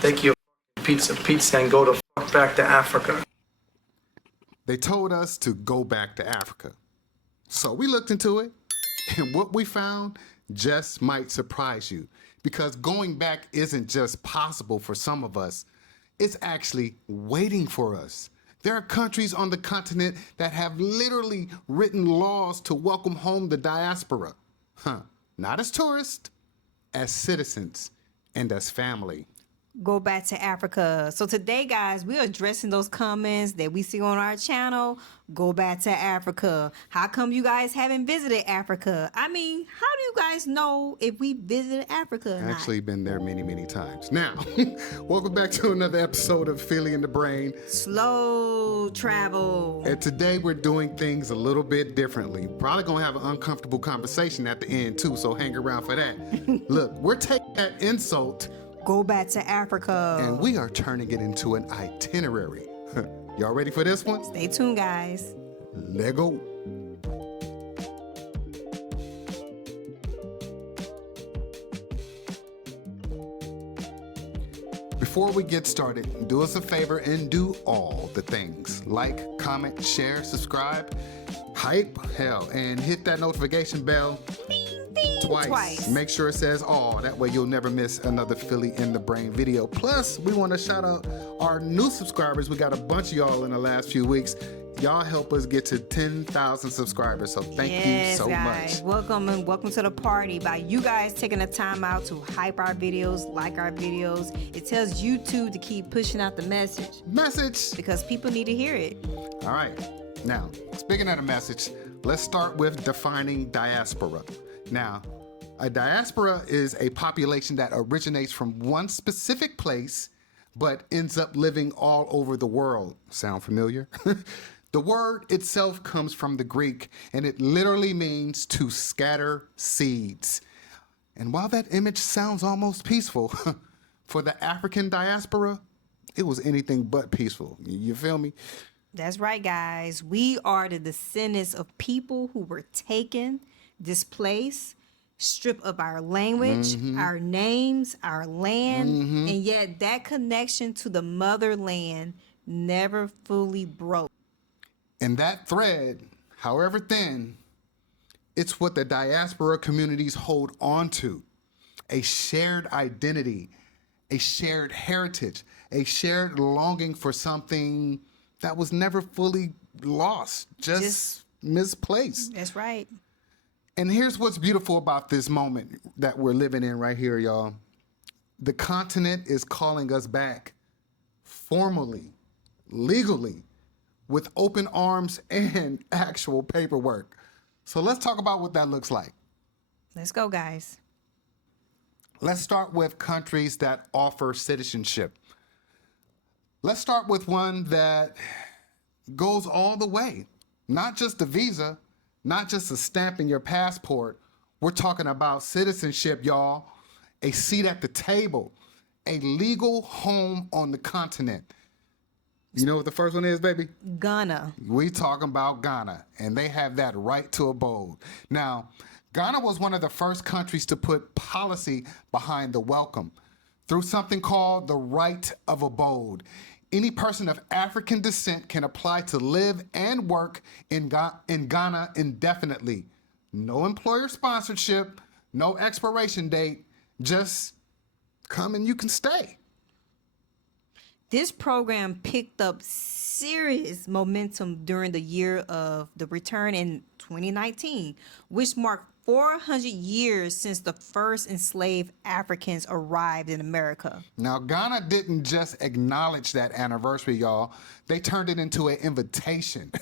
Take your pizza and go the fuck back to Africa. They told us to go back to Africa. So we looked into it, and what we found just might surprise you, because going back isn't just possible for some of us, it's actually waiting for us. There are countries on the continent that have literally written laws to welcome home the diaspora. Not as tourists, as citizens, and as family. Go back to Africa. So today, guys, we're addressing those comments that we see on our channel. Go back to Africa. How come you guys haven't visited Africa? I mean, how do you guys know if we visited Africa or not? Actually been there many, many times. Now, welcome back to another episode of Feeling in the Brain. Slow travel. And today we're doing things a little bit differently. Probably gonna have an uncomfortable conversation at the end too, so hang around for that. Look, we're taking that insult, Go back to Africa. and we are turning it into an itinerary. Y'all ready for this one? Stay tuned, guys. Let go. Before we get started, do us a favor and do all the things. Like, comment, share, subscribe, hype, hell, and hit that notification bell twice. Make sure it says all. That way you'll never miss another Philly in the Brain video. Plus, we want to shout out our new subscribers. We got a bunch of y'all in the last few weeks. Y'all help us get to 10,000 subscribers, so thank you so guys. much. Welcome to the party. By you guys taking the time out to hype our videos, like our videos, it tells YouTube to keep pushing out the message because people need to hear it. All right. Now, speaking of the message, let's start with defining diaspora. Now, a diaspora is a population that originates from one specific place but ends up living all over the world. Sound familiar? The word itself comes from the Greek, and it literally means to scatter seeds. And while that image sounds almost peaceful, for the African diaspora, it was anything but peaceful. You feel me? That's right, guys. We are the descendants of people who were taken, displaced, stripped of our language, our names, our land, and yet that connection to the motherland never fully broke. And that thread, however thin, it's what the diaspora communities hold on to. A shared identity, a shared heritage, a shared longing for something that was never fully lost, just misplaced. That's right. And here's what's beautiful about this moment that we're living in right here, y'all. The continent is calling us back formally, legally, with open arms and actual paperwork. So let's talk about what that looks like. Let's go, guys. Let's start with countries that offer citizenship. Let's start with one that goes all the way. Not just a visa, not just a stamp in your passport. We're talking about citizenship, y'all. A seat at the table, a legal home on the continent. You know what the first one is, baby? Ghana. We talking about Ghana, and they have that right to abode. Now, Ghana was one of the first countries to put policy behind the welcome through something called the right of abode. Any person of African descent can apply to live and work in Ghana indefinitely. No employer sponsorship, no expiration date, just come and you can stay. This program picked up serious momentum during the year of the return in 2019, which marked 400 years since the first enslaved Africans arrived in America. Now, Ghana didn't just acknowledge that anniversary, y'all. They turned it into an invitation.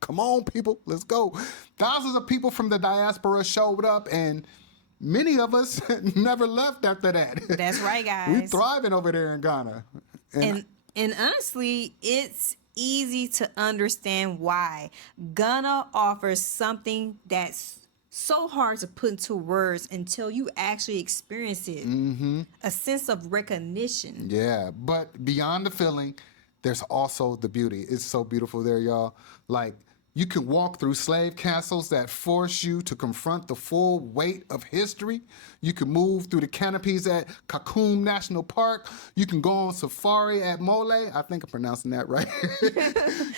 Come on, people, let's go. Thousands of people from the diaspora showed up, and many of us never left after that. That's right, guys. We thriving over there in Ghana. And honestly, it's easy to understand why. Ghana offers something that's so hard to put into words until you actually experience it. A sense of recognition. Yeah, but beyond the feeling, there's also the beauty. It's so beautiful there, y'all. Like, You can walk through slave castles that force you to confront the full weight of history. You can move through the canopies at Cocoon National Park. You can go on safari at Mole. I think I'm pronouncing that right.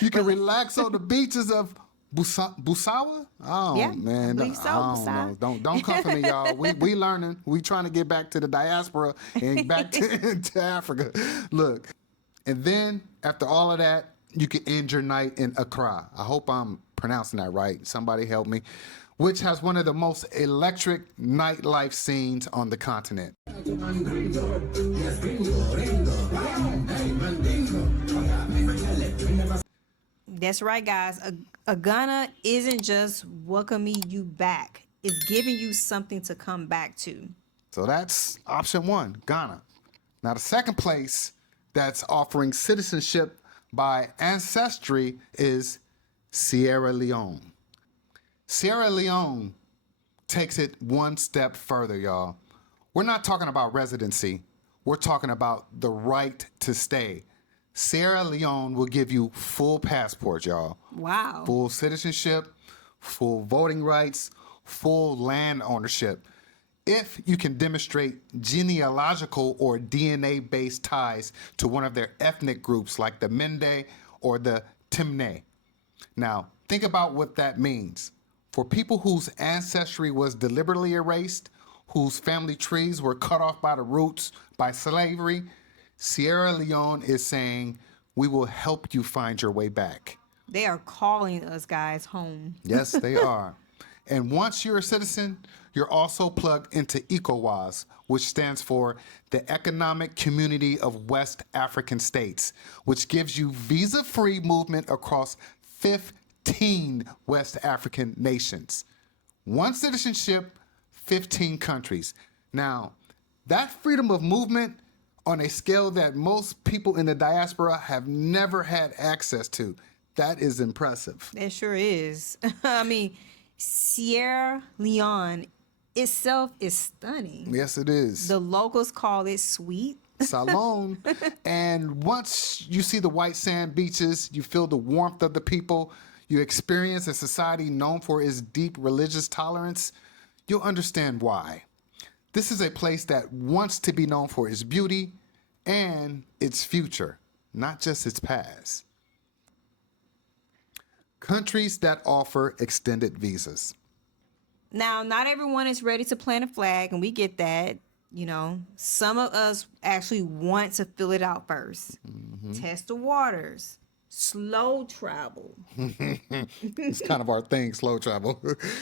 You can relax on the beaches of Busawa? Oh, Yeah, man. I believe so, I don't know. Don't come for me, y'all. We learning. We trying to get back to the diaspora and back to Africa. Look, and then after all of that, you can end your night in Accra. I hope I'm pronouncing that right. Somebody help me. Which has one of the most electric nightlife scenes on the continent. That's right, guys. A Ghana isn't just welcoming you back. It's giving you something to come back to. So that's option one, Ghana. Now the second place that's offering citizenship by ancestry is Sierra Leone. Sierra Leone takes it one step further, y'all. We're not talking about residency. We're talking about the right to stay. Sierra Leone will give you full passports, y'all. Wow. Full citizenship, full voting rights, full land ownership. If you can demonstrate genealogical or DNA-based ties to one of their ethnic groups like the Mende or the Timne. Now, think about what that means. For people whose ancestry was deliberately erased, whose family trees were cut off by the roots by slavery, Sierra Leone is saying, we will help you find your way back. They are calling us guys home. Yes, they are. And once you're a citizen, you're also plugged into ECOWAS, which stands for the Economic Community of West African States, which gives you visa-free movement across 15 West African nations. One citizenship, 15 countries. Now, that freedom of movement on a scale that most people in the diaspora have never had access to, that is impressive. It sure is. I mean, Sierra Leone itself is stunning. Yes, it is. The locals call it sweet. Salon. And once you see the white sand beaches, you feel the warmth of the people, you experience a society known for its deep religious tolerance, you'll understand why. This is a place that wants to be known for its beauty and its future, not just its past. Countries that offer extended visas. Now, not everyone is ready to plant a flag, and we get that. You know, some of us actually want to fill it out first. Test the waters. Slow travel. It's kind of our thing, slow travel.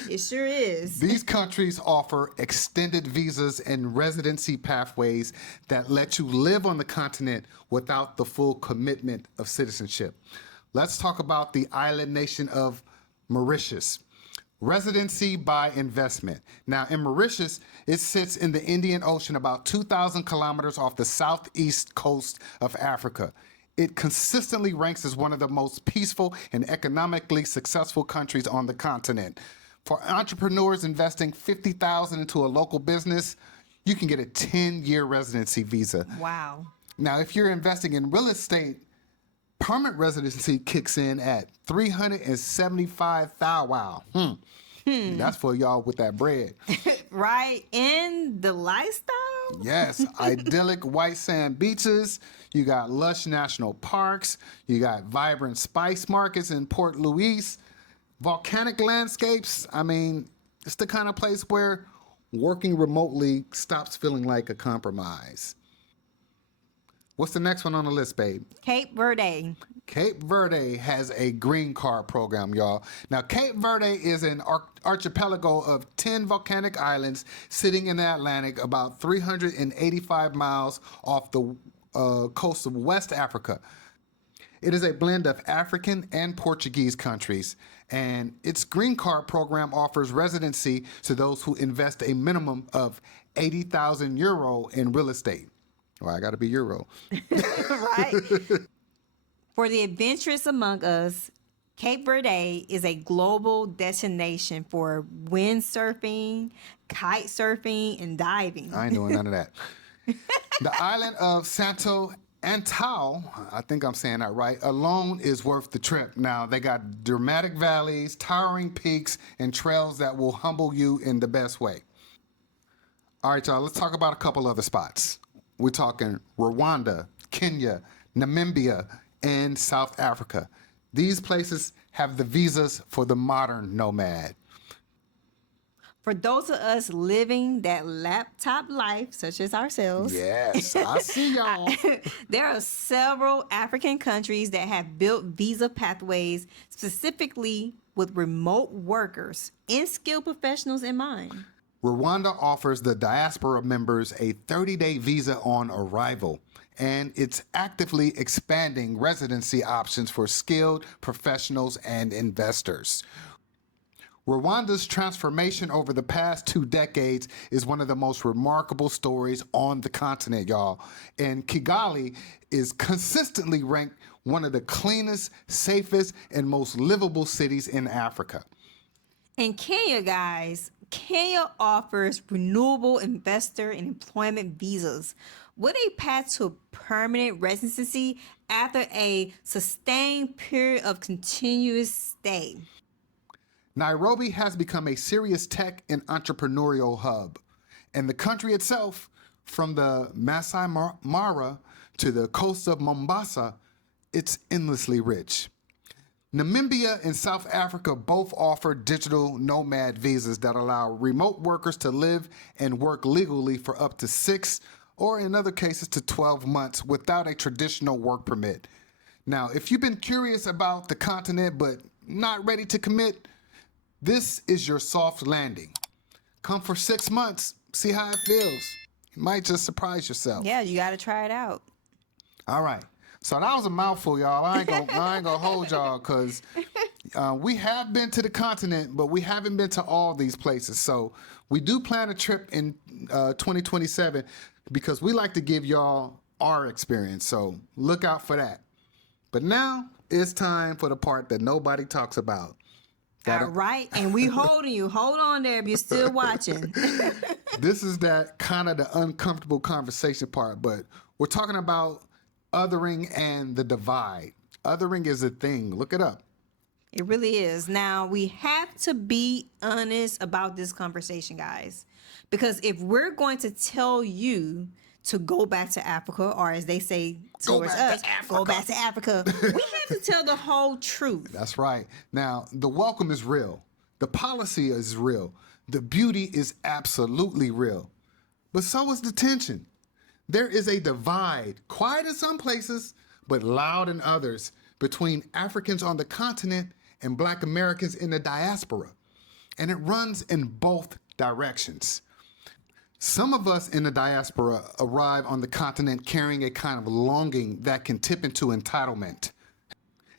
It sure is. These countries offer extended visas and residency pathways that let you live on the continent without the full commitment of citizenship. Let's talk about the island nation of Mauritius. Residency by investment. Now, in Mauritius, it sits in the Indian Ocean about 2,000 kilometers off the southeast coast of Africa. It consistently ranks as one of the most peaceful and economically successful countries on the continent. For entrepreneurs investing $50,000 into a local business, you can get a 10-year residency visa. Wow. Now, if you're investing in real estate, permanent residency kicks in at $375,000. Wow. That's for y'all with that bread. Right? In the lifestyle? Yes, idyllic white sand beaches. You got lush national parks. You got vibrant spice markets in Port Louis. Volcanic landscapes. I mean, it's the kind of place where working remotely stops feeling like a compromise. What's the next one on the list, babe? Cape Verde. Cape Verde has a green card program, y'all. Now, Cape Verde is an archipelago of 10 volcanic islands sitting in the Atlantic about 385 miles off the coast of West Africa. It is a blend of African and Portuguese countries, and its green card program offers residency to those who invest a minimum of 80,000 euro in real estate. Well, I got to be euro. Right? For the adventurous among us, Cape Verde is a global destination for windsurfing, kite surfing, and diving. I ain't doing none of that. The island of Santo Antau, I think I'm saying that right, alone is worth the trip. Now, they got dramatic valleys, towering peaks, and trails that will humble you in the best way. All right, y'all, let's talk about a couple other spots. We're talking Rwanda, Kenya, Namibia, and South Africa. These places have the visas for the modern nomad. For those of us living that laptop life, such as ourselves, Yes, I see y'all. there are several African countries that have built visa pathways specifically with remote workers and skilled professionals in mind. Rwanda offers the diaspora members a 30-day visa on arrival, and it's actively expanding residency options for skilled professionals and investors. Rwanda's transformation over the past 2 decades is one of the most remarkable stories on the continent, y'all. And Kigali is consistently ranked one of the cleanest, safest, and most livable cities in Africa. In Kenya, guys, Kenya offers renewable investor and employment visas with a path to permanent residency after a sustained period of continuous stay. Nairobi has become a serious tech and entrepreneurial hub. And the country itself, from the Masai Mara to the coast of Mombasa, it's endlessly rich. Namibia and South Africa both offer digital nomad visas that allow remote workers to live and work legally for up to 6 or in other cases to 12 months without a traditional work permit. Now, if you've been curious about the continent but not ready to commit, this is your soft landing. Come for 6 months, see how it feels. You might just surprise yourself. Yeah, you got to try it out. All right. So that was a mouthful, y'all. I ain't gonna hold y'all because we have been to the continent, but we haven't been to all these places. So we do plan a trip in 2027 because we like to give y'all our experience. So look out for that. But now it's time for the part that nobody talks about. All right, and we holding you. Hold on there if you're still watching. This is that kind of the uncomfortable conversation part, but we're talking about othering and the divide. Othering is a thing. Look it up. It really is. Now, we have to be honest about this conversation, guys, because if we're going to tell you to go back to Africa, or as they say towards us, go back to Africa, we have to tell the whole truth. That's right. Now, the welcome is real. The policy is real. The beauty is absolutely real. But so is the tension. There is a divide, quiet in some places, but loud in others, between Africans on the continent and Black Americans in the diaspora. And it runs in both directions. Some of us in the diaspora arrive on the continent carrying a kind of longing that can tip into entitlement.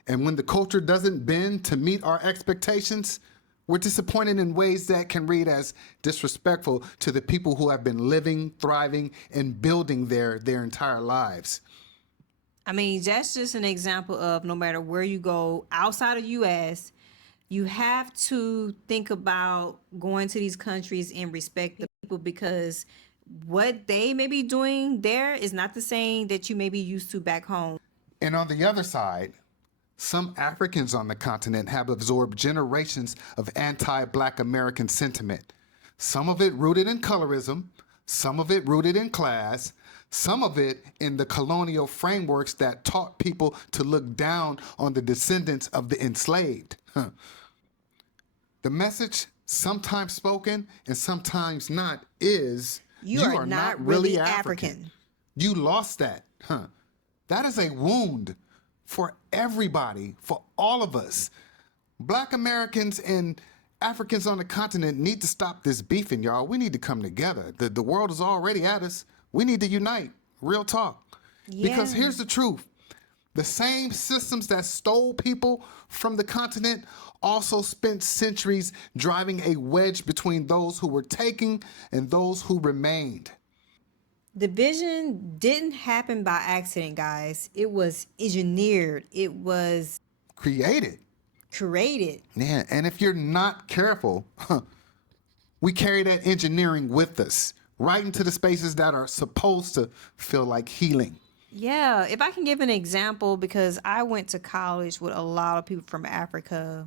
And when the culture doesn't bend to meet our expectations, we're disappointed in ways that can read as disrespectful to the people who have been living, thriving, and building their entire lives. I mean, that's just an example of no matter where you go outside of U.S., you have to think about going to these countries and respect the people because what they may be doing there is not the same that you may be used to back home. And on the other side, some Africans on the continent have absorbed generations of anti-Black American sentiment. Some of it rooted in colorism, some of it rooted in class, some of it in the colonial frameworks that taught people to look down on the descendants of the enslaved. The message, sometimes spoken and sometimes not, is You are not really African. You lost that. That is a wound for everybody, for all of us. Black Americans and Africans on the continent need to stop this beefing, y'all. We need to come together. The world is already at us. We need to unite. Real talk. Yeah. Because here's the truth. The same systems that stole people from the continent also spent centuries driving a wedge between those who were taking and those who remained. Division didn't happen by accident, guys. It was engineered. It was Created. created. Yeah, and if you're not careful, we carry that engineering with us right into the spaces that are supposed to feel like healing. Yeah, if I can give an example, because I went to college with a lot of people from Africa.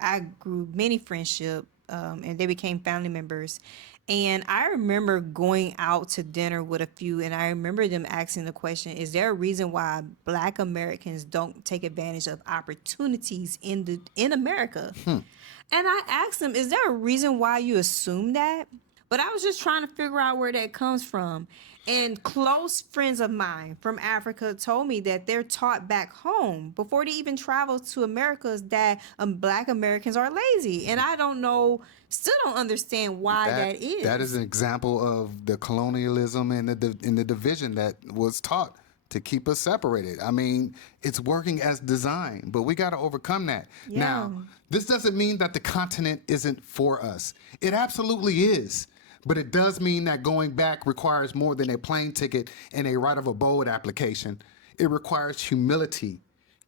I grew many friendship, and they became family members. And I remember going out to dinner with a few, and I remember them asking the question, is there a reason why Black Americans don't take advantage of opportunities in America? And I asked them, is there a reason why you assume that? But I was just trying to figure out where that comes from. And close friends of mine from Africa told me that they're taught back home before they even travel to America that Black Americans are lazy. And I don't know, still don't understand why that is. That is an example of the colonialism and the division that was taught to keep us separated. I mean, it's working as designed, but we got to overcome that. Yeah. Now, this doesn't mean that the continent isn't for us. It absolutely is. But it does mean that going back requires more than a plane ticket and a right of abode application. It requires humility,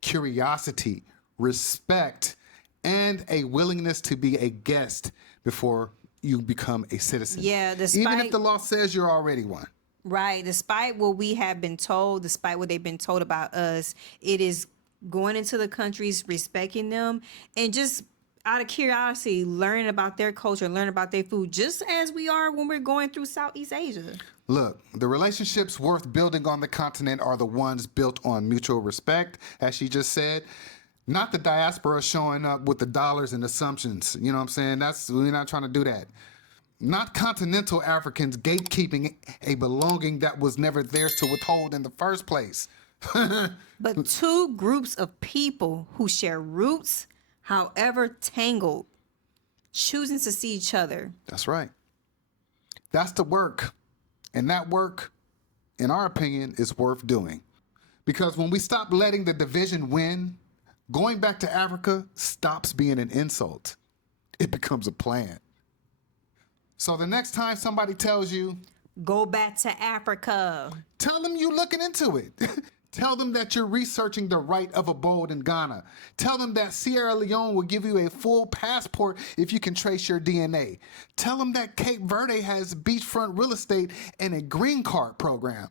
curiosity, respect, and a willingness to be a guest before you become a citizen. Yeah, even if the law says you're already one. Right. Despite what we have been told, despite what they've been told about us, it is going into the countries, respecting them, and just out of curiosity, learning about their culture, learning about their food, just as we are when we're going through Southeast Asia. Look, the relationships worth building on the continent are the ones built on mutual respect, as she just said. Not the diaspora showing up with the dollars and assumptions. You know what I'm saying? We're not trying to do that. Not continental Africans gatekeeping a belonging that was never theirs to withhold in the first place. But two groups of people who share roots, however tangled, choosing to see each other. That's right. That's the work. And that work, in our opinion, is worth doing. Because when we stop letting the division win, going back to Africa stops being an insult. It becomes a plan. So the next time somebody tells you, go back to Africa, tell them you're looking into it. Tell them that you're researching the right of abode in Ghana. Tell them that Sierra Leone will give you a full passport if you can trace your DNA. Tell them that Cape Verde has beachfront real estate and a green card program.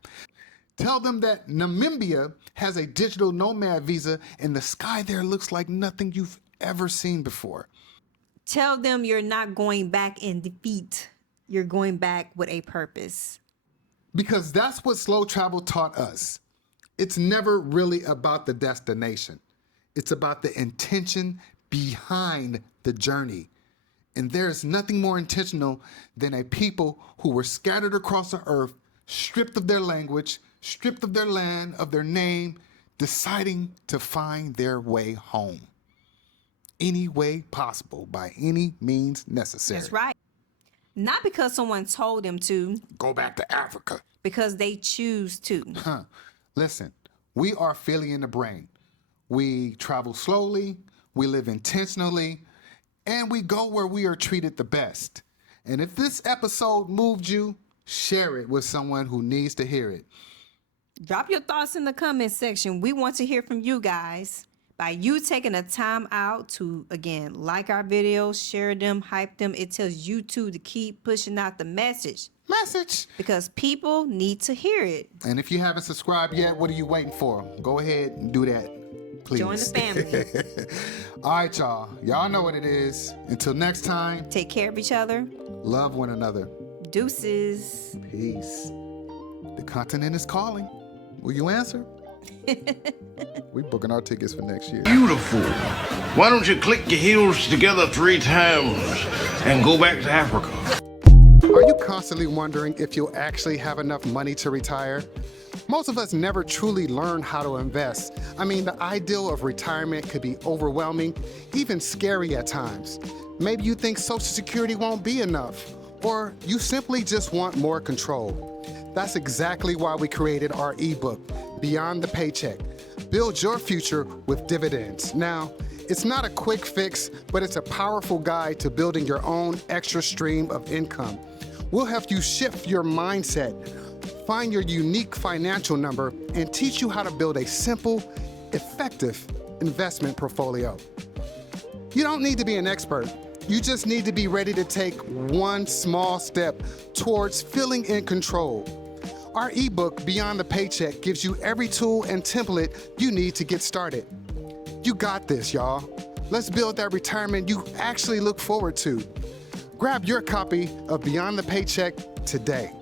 Tell them that Namibia has a digital nomad visa and the sky there looks like nothing you've ever seen before. Tell them you're not going back in defeat. You're going back with a purpose. Because that's what slow travel taught us. It's never really about the destination. It's about the intention behind the journey. And there's nothing more intentional than a people who were scattered across the earth, stripped of their language, stripped of their land, of their name, deciding to find their way home. Any way possible, by any means necessary. That's right. Not because someone told them to. Go back to Africa. Because they choose to. Listen, we are Philly in the brain. We travel slowly, we live intentionally, and we go where we are treated the best. And if this episode moved you, share it with someone who needs to hear it. Drop your thoughts in the comment section. We want to hear from you guys. By you taking the time out to, again, like our videos, share them, hype them, it tells YouTube to keep pushing out the message. Because people need to hear it. And if you haven't subscribed yet, what are you waiting for? Go ahead and do that, please. Join the family. All right, y'all. Y'all know what it is. Until next time. Take care of each other. Love one another. Deuces. Peace. The continent is calling. Will you answer? We booking our tickets for next year. Beautiful. Why don't you click your heels together 3 times and go back to Africa? Are you constantly wondering if you'll actually have enough money to retire? Most of us never truly learn how to invest. I mean, the ideal of retirement could be overwhelming, even scary at times. Maybe you think Social Security won't be enough, or you simply just want more control. That's exactly why we created our ebook, Beyond the Paycheck. Build your future with dividends. Now, it's not a quick fix, but it's a powerful guide to building your own extra stream of income. We'll help you shift your mindset, find your unique financial number, and teach you how to build a simple, effective investment portfolio. You don't need to be an expert. You just need to be ready to take one small step towards feeling in control. Our ebook, Beyond the Paycheck, gives you every tool and template you need to get started. You got this, y'all. Let's build that retirement you actually look forward to. Grab your copy of Beyond the Paycheck today.